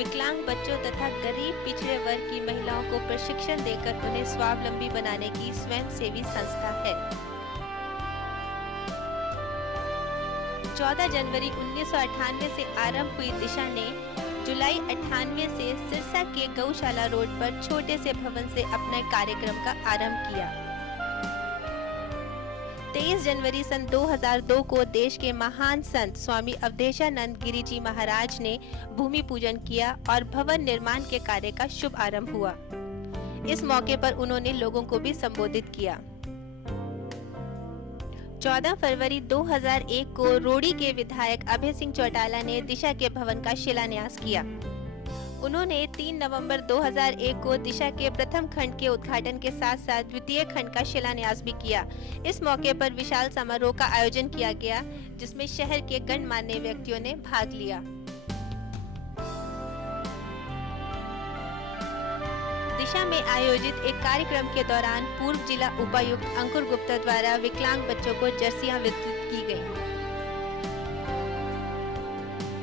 विकलांग बच्चों तथा गरीब पिछड़े वर्ग की महिलाओं को प्रशिक्षण देकर उन्हें स्वावलंबी बनाने की स्वयंसेवी संस्था है। 14 जनवरी 1998 से आरंभ हुई दिशा ने जुलाई 98 से सिरसा के गौशाला रोड पर छोटे से भवन से अपने कार्यक्रम का आरंभ किया। 23 जनवरी सन 2002 को देश के महान संत स्वामी अवधेशानंद गिरी जी महाराज ने भूमि पूजन किया और भवन निर्माण के कार्य का शुभ आरंभ हुआ। इस मौके पर उन्होंने लोगों को भी संबोधित किया। 14 फरवरी 2001 को रोड़ी के विधायक अभय सिंह चौटाला ने दिशा के भवन का शिलान्यास किया। उन्होंने 3 नवंबर 2001 को दिशा के प्रथम खंड के उद्घाटन के साथ साथ द्वितीय खंड का शिलान्यास भी किया। इस मौके पर विशाल समारोह का आयोजन किया गया, जिसमें शहर के गणमान्य व्यक्तियों ने भाग लिया। दिशा में आयोजित एक कार्यक्रम के दौरान पूर्व जिला उपायुक्त अंकुर गुप्ता द्वारा विकलांग बच्चों को जर्सियां वितरित की गयी।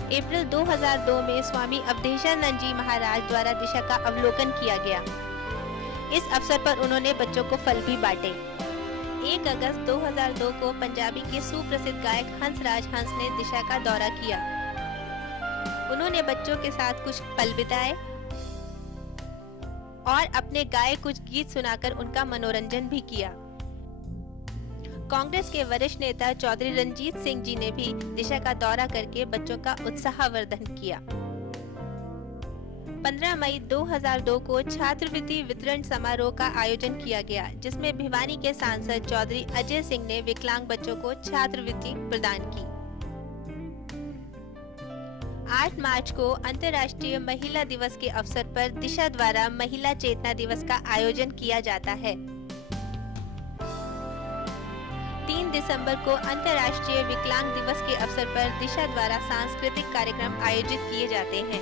अप्रैल 2002 में स्वामी अवधेशानंद जी महाराज द्वारा दिशा का अवलोकन किया गया। इस अवसर पर उन्होंने बच्चों को फल भी बांटे। 1 अगस्त 2002 को पंजाबी के सुप्रसिद्ध गायक हंसराज हंस ने दिशा का दौरा किया। उन्होंने बच्चों के साथ कुछ पल बिताए और अपने गाए कुछ गीत सुनाकर उनका मनोरंजन भी किया। कांग्रेस के वरिष्ठ नेता चौधरी रंजीत सिंह जी ने भी दिशा का दौरा करके बच्चों का उत्साहवर्धन किया। 15 मई 2002 को छात्रवृत्ति वितरण समारोह का आयोजन किया गया, जिसमें भिवानी के सांसद चौधरी अजय सिंह ने विकलांग बच्चों को छात्रवृत्ति प्रदान की। 8 मार्च को अंतर्राष्ट्रीय महिला दिवस के अवसर पर दिशा द्वारा महिला चेतना दिवस का आयोजन किया जाता है। 3 दिसंबर को अंतर्राष्ट्रीय विकलांग दिवस के अवसर पर दिशा द्वारा सांस्कृतिक कार्यक्रम आयोजित किए जाते हैं।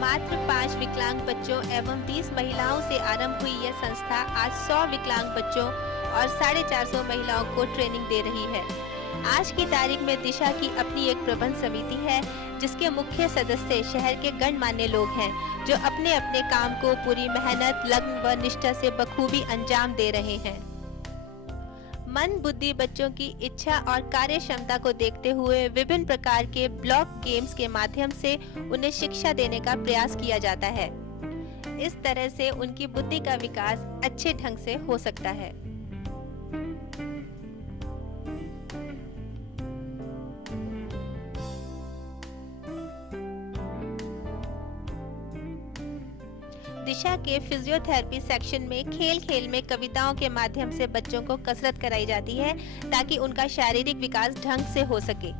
मात्र 5 विकलांग बच्चों एवं 20 महिलाओं से आरंभ हुई यह संस्था आज 100 विकलांग बच्चों और 450 महिलाओं को ट्रेनिंग दे रही है। आज की तारीख में दिशा की अपनी एक प्रबंध समिति है, जिसके मुख्य सदस्य शहर के गणमान्य लोग हैं, जो अपने अपने काम को पूरी मेहनत, लगन व निष्ठा से बखूबी अंजाम दे रहे हैं। मंद बुद्धि बच्चों की इच्छा और कार्य क्षमता को देखते हुए विभिन्न प्रकार के ब्लॉक गेम्स के माध्यम से उन्हें शिक्षा देने का प्रयास किया जाता है। इस तरह से उनकी बुद्धि का विकास अच्छे ढंग से हो सकता है। दिशा के फिजियोथेरेपी सेक्शन में खेल खेल में कविताओं के माध्यम से बच्चों को कसरत कराई जाती है, ताकि उनका शारीरिक विकास ढंग से हो सके।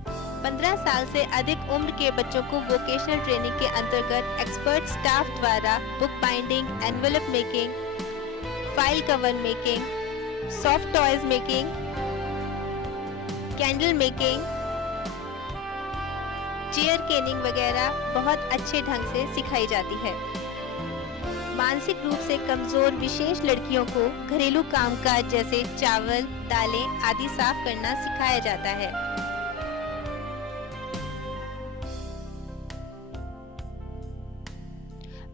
15 साल से अधिक उम्र के बच्चों को वोकेशनल ट्रेनिंग के अंतर्गत एक्सपर्ट स्टाफ द्वारा book binding, envelope making, file cover making, soft toys making, candle making, chair Canning वगैरह बहुत अच्छे ढंग से सिखाई जाती है। मानसिक रूप से कमजोर विशेष लड़कियों को घरेलू कामकाज जैसे चावल, दालें आदि साफ करना सिखाया जाता है।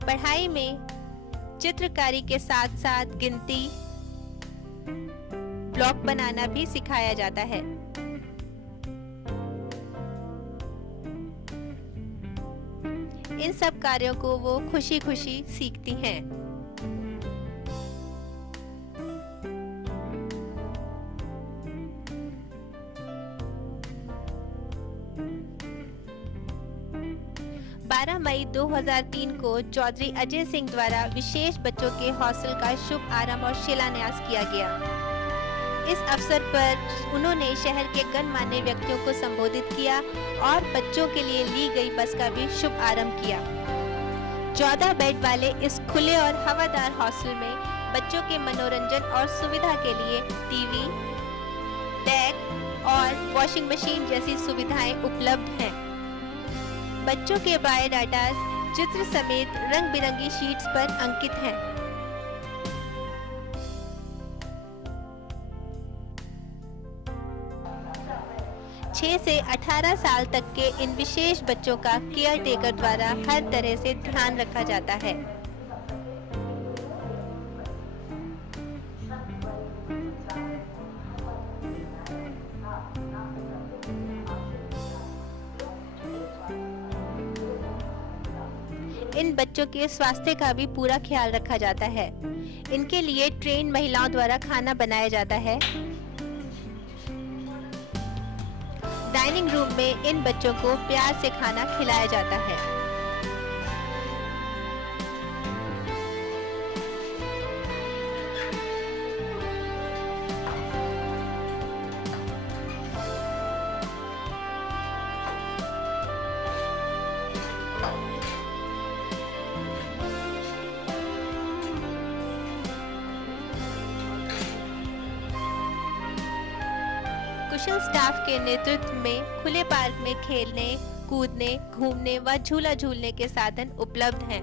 पढ़ाई में चित्रकारी के साथ साथ गिनती, ब्लॉक बनाना भी सिखाया जाता है। इन सब कार्यों को वो खुशी खुशी सीखती हैं। मई 2003 को चौधरी अजय सिंह द्वारा विशेष बच्चों के हॉस्टल का शुभ आरंभ और शिलान्यास किया गया। इस अवसर पर उन्होंने शहर के गणमान्य व्यक्तियों को संबोधित किया और बच्चों के लिए ली गई बस का भी शुभ आरंभ किया। 14 बेड वाले इस खुले और हवादार हॉस्टल में बच्चों के मनोरंजन और सुविधा के लिए टीवी, डेक और वॉशिंग मशीन जैसी सुविधाएं उपलब्ध हैं। बच्चों के बायोडाटा चित्र समेत रंग बिरंगी शीट्स पर अंकित हैं। 6 से 18 साल तक के इन विशेष बच्चों का केयर टेकर द्वारा हर तरह से ध्यान रखा जाता है। इन बच्चों के स्वास्थ्य का भी पूरा ख्याल रखा जाता है। इनके लिए ट्रेन महिलाओं द्वारा खाना बनाया जाता है। डाइनिंग रूम में इन बच्चों को प्यार से खाना खिलाया जाता है। कुशल स्टाफ के नेतृत्व में खुले पार्क में खेलने, कूदने, घूमने व झूला झूलने के साधन उपलब्ध हैं।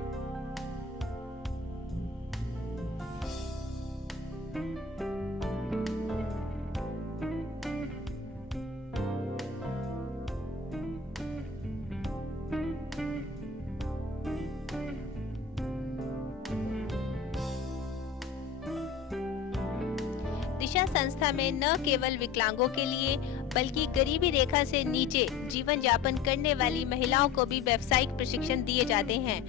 दिशा संस्था में न केवल विकलांगों के लिए बल्कि गरीबी रेखा से नीचे जीवन यापन करने वाली महिलाओं को भी व्यावसायिक प्रशिक्षण दिए जाते हैं।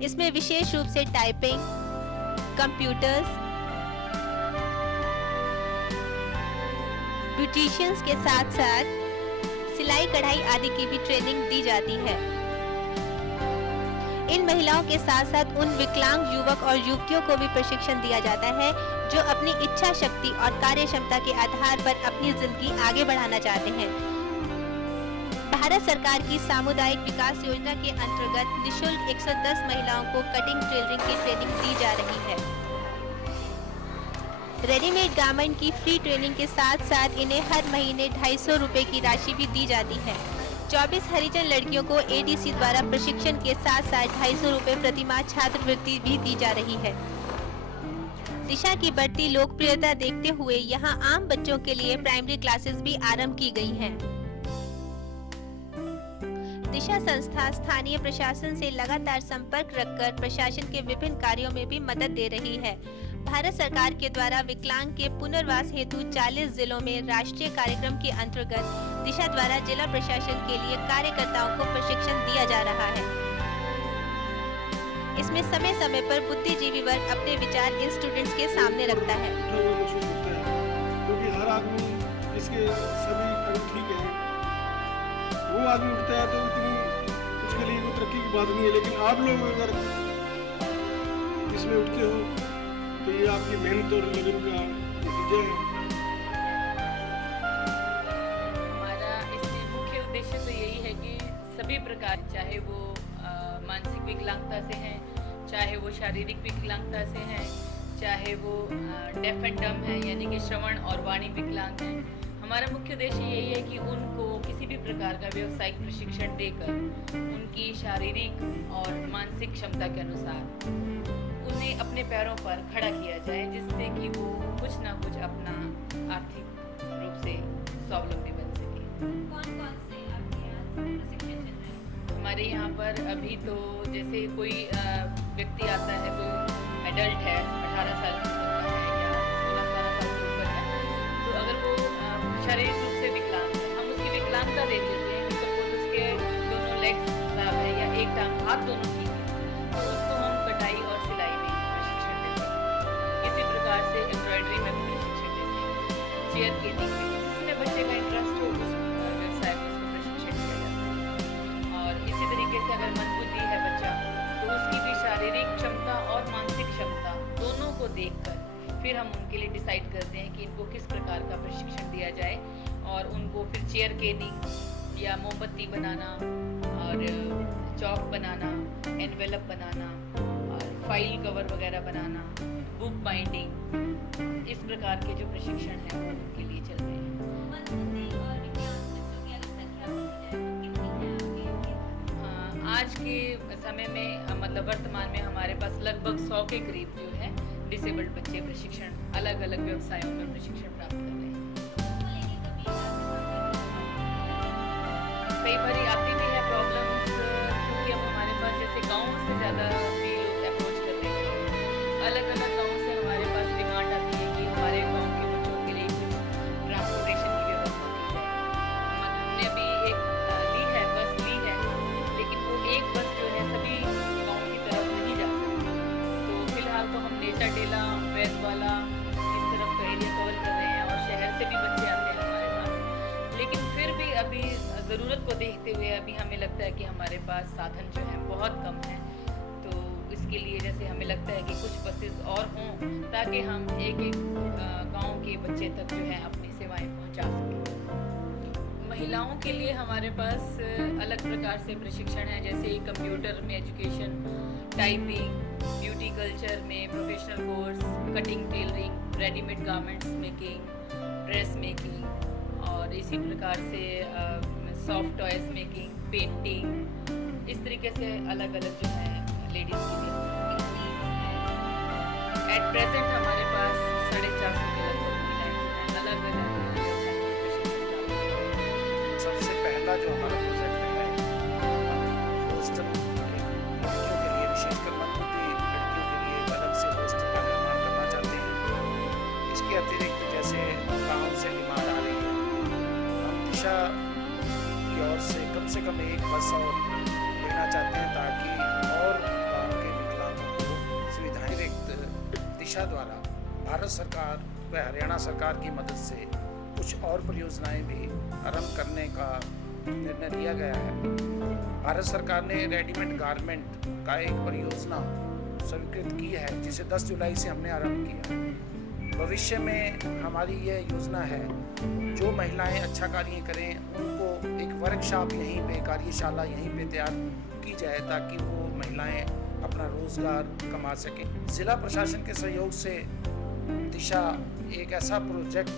इसमें विशेष रूप से टाइपिंग, कंप्यूटर्स, ब्यूटिशियंस के साथ साथ सिलाई कढ़ाई आदि की भी ट्रेनिंग दी जाती है। इन महिलाओं के साथ साथ उन विकलांग युवक और युवतियों को भी प्रशिक्षण दिया जाता है जो अपनी इच्छा शक्ति और कार्य क्षमता के आधार पर अपनी जिंदगी आगे बढ़ाना चाहते हैं। भारत सरकार की सामुदायिक विकास योजना के अंतर्गत निःशुल्क 110 महिलाओं को कटिंग टेलरिंग की ट्रेनिंग दी जा रही है। रेडीमेड गारमेंट की फ्री ट्रेनिंग के साथ साथ इन्हें हर महीने 250 रुपए की राशि भी दी जाती है। 24 हरिजन लड़कियों को एडीसी द्वारा प्रशिक्षण के साथ साथ 250 रुपए प्रति माह छात्रवृत्ति भी दी जा रही है। दिशा की बढ़ती लोकप्रियता देखते हुए यहां आम बच्चों के लिए प्राइमरी क्लासेस भी आरंभ की गई हैं। दिशा संस्था स्थानीय प्रशासन से लगातार संपर्क रखकर प्रशासन के विभिन्न कार्यों में भी मदद दे रही है। भारत सरकार के द्वारा विकलांग के पुनर्वास हेतु 40 जिलों में राष्ट्रीय कार्यक्रम के अंतर्गत दिशा द्वारा जिला प्रशासन के लिए कार्यकर्ताओं को प्रशिक्षण दिया जा रहा है। इसमें समय समय पर बुद्धिजीवी वर्ग अपने विचार इन स्टूडेंट्स के सामने रखता है। क्योंकि हर आदमी इसके सभी अगर ठीक है, वो आदमी उठता है तो इतनी उसके लिए कोई तरक्की की बात नहीं है। लेकिन आप लोग अगर इसमें उठते हो तो ये आपकी मेहनत और लगन का नतीजा है। हमारा इसमें मुख्य उद्देश्य तो यही है कि सभी प्रकार, चाहे वो मानसिक विकलांगता से हैं, चाहे वो शारीरिक विकलांगता से हैं, चाहे वो डेफ एंड डम है यानी कि श्रवण और वाणी विकलांग हैं, हमारा मुख्य उद्देश्य यही है कि उनको किसी भी प्रकार का व्यावसायिक प्रशिक्षण देकर उनकी शारीरिक और मानसिक क्षमता के अनुसार उन्हें अपने पैरों पर खड़ा किया जाए, जिससे कि वो कुछ ना कुछ अपना आर्थिक रूप से स्वावलंबी बन सके। कौन-कौन से आपके यहाँ प्रशिक्षण चल रहे हैं? हमारे यहाँ पर अभी तो जैसे कोई व्यक्ति आता है, कोई एडल्ट है, 18 साल की उम्र का है या 16-17 साल की उम्र का है, तो अगर वो शारीरिक रूप से विकलांग है, हम उसकी विकलांगता देख लेते हैं कि सपोज उसके दोनों लेग्स खराब है या एक टांग, हाथ दोनों ठीक है, तो उसको हम कटाई और सिलाई में प्रशिक्षण देते हैं। इसी प्रकार से एम्ब्रॉयडरी में प्रशिक्षण देते हैं, चेयर केनिंग में, जिसमें बच्चे का इंटरेस्ट हो उस व्यवसाय में उसको प्रशिक्षण दिया जाता है। और इसी तरीके से अगर मंदबुद्धि है बच्चा, तो उसकी भी शारीरिक क्षमता और मानसिक क्षमता दोनों को देखकर फिर हम उनके लिए डिसाइड करते हैं कि इनको किस प्रकार का प्रशिक्षण दिया जाए, और उनको फिर चेयर केनिंग या मोमबत्ती बनाना और चौक बनाना, एनवेलप बनाना और फाइल कवर वगैरह बनाना, बुक बाइंडिंग, इस प्रकार के जो प्रशिक्षण हैं वो उनके लिए चल रहे हैं। आज के समय में मतलब वर्तमान में हमारे पास लगभग 100 के करीब जो है डिसेबल्ड बच्चे प्रशिक्षण अलग अलग व्यवसायों में प्रशिक्षण प्राप्त कर रहे हैं। कई बार आती भी है प्रॉब्लम्स, क्योंकि अब हमारे पास जैसे गाँव से ज़्यादा भी लोग अप्रोच करने लगे हैं। अलग-अलग गाँव से हमारे पास डिमांड आती है कि हमारे गाँव के बच्चों के लिए कुछ ट्रांसपोर्टेशन की व्यवस्था की जाए। हमने अभी एक ली है, बस ली है, लेकिन वो एक बस जो है सभी गाँव की तरफ नहीं जा सकती। तो फिलहाल तो हम नेता टेला, वैदवाला इस तरफ का एरिया कवर कर रहे हैं और शहर से भी बच्चे आते हैं हमारे पास। लेकिन फिर भी अभी ज़रूरत को देखते हुए अभी हमें लगता है कि हमारे पास साधन जो हैं बहुत कम हैं। तो इसके लिए जैसे हमें लगता है कि कुछ बसेस और हों ताकि हम एक-एक गाँव के बच्चे तक जो है अपनी सेवाएं पहुंचा सकें। महिलाओं के लिए हमारे पास अलग प्रकार से प्रशिक्षण है, जैसे कंप्यूटर में एजुकेशन, टाइपिंग, ब्यूटी कल्चर में professional course, cutting, tailoring, readymade garments making, dress making और इसी प्रकार से सॉफ्ट टॉयज मेकिंग, पेंटिंग, इस तरीके से अलग-अलग जो है लेडीज़ के लिए। एट प्रेजेंट हमारे पास 450 के लगभग महिलाएं जो हैं अलग-अलग व्यवसाय में प्रशिक्षण प्राप्त कर रही हैं। सबसे पहला जो हमारा प्रोजेक्ट है, हॉस्टल लड़कियों के लिए, विशेषकर मतबूती लड़कियों के लिए एक अलग से हॉस्टल का निर्माण करना चाहते हैं। इसके अतिरिक्त जैसे गाँव से डिमांड आ रही है, हम दिशा की ओर से कम एक बस और लेना चाहते हैं ताकि और गाँव के विकलांगों को सुविधाएं दिशा द्वारा भारत सरकार व हरियाणा सरकार की मदद से कुछ और परियोजनाएं भी आरंभ करने का निर्णय लिया गया है। भारत सरकार ने रेडीमेड गारमेंट का एक परियोजना स्वीकृत की है जिसे 10 जुलाई से हमने आरंभ किया। भविष्य में हमारी यह योजना है, जो महिलाएं अच्छा कार्य करें उनको एक वर्कशॉप यहीं पे, कार्यशाला यहीं पे तैयार की जाए ताकि वो महिलाएं अपना रोजगार कमा सकें। जिला प्रशासन के सहयोग से दिशा एक ऐसा प्रोजेक्ट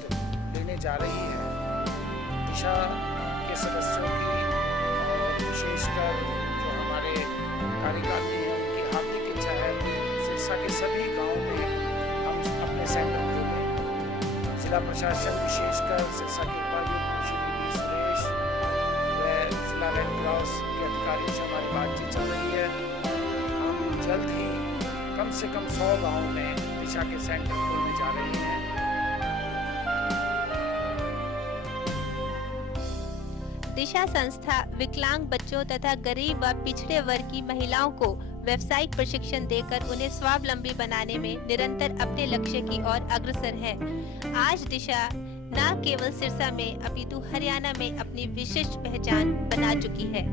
लेने जा रही है। दिशा के सदस्यों की और विशेषकर जो हमारे कार्यकर्ता हैं उनकी हार्दिक इच्छा है कि सिरसा के सभी गाँव में हम अपने सेंटर खोलें। जिला प्रशासन विशेषकर सिरसा के उपायुक्त श्री डी सुरेश व जिला रेड क्रॉस के अधिकारियों से हमारी बातचीत चल रही है। हम जल्द ही कम से कम 100 गाँव में दिशा के सेंटर खोलने जा रहे हैं। दिशा संस्था विकलांग बच्चों तथा गरीब व पिछड़े वर्ग की महिलाओं को व्यावसायिक प्रशिक्षण देकर उन्हें स्वावलंबी बनाने में निरंतर अपने लक्ष्य की ओर अग्रसर है। आज दिशा न केवल सिरसा में अपितु हरियाणा में अपनी विशिष्ट पहचान बना चुकी है।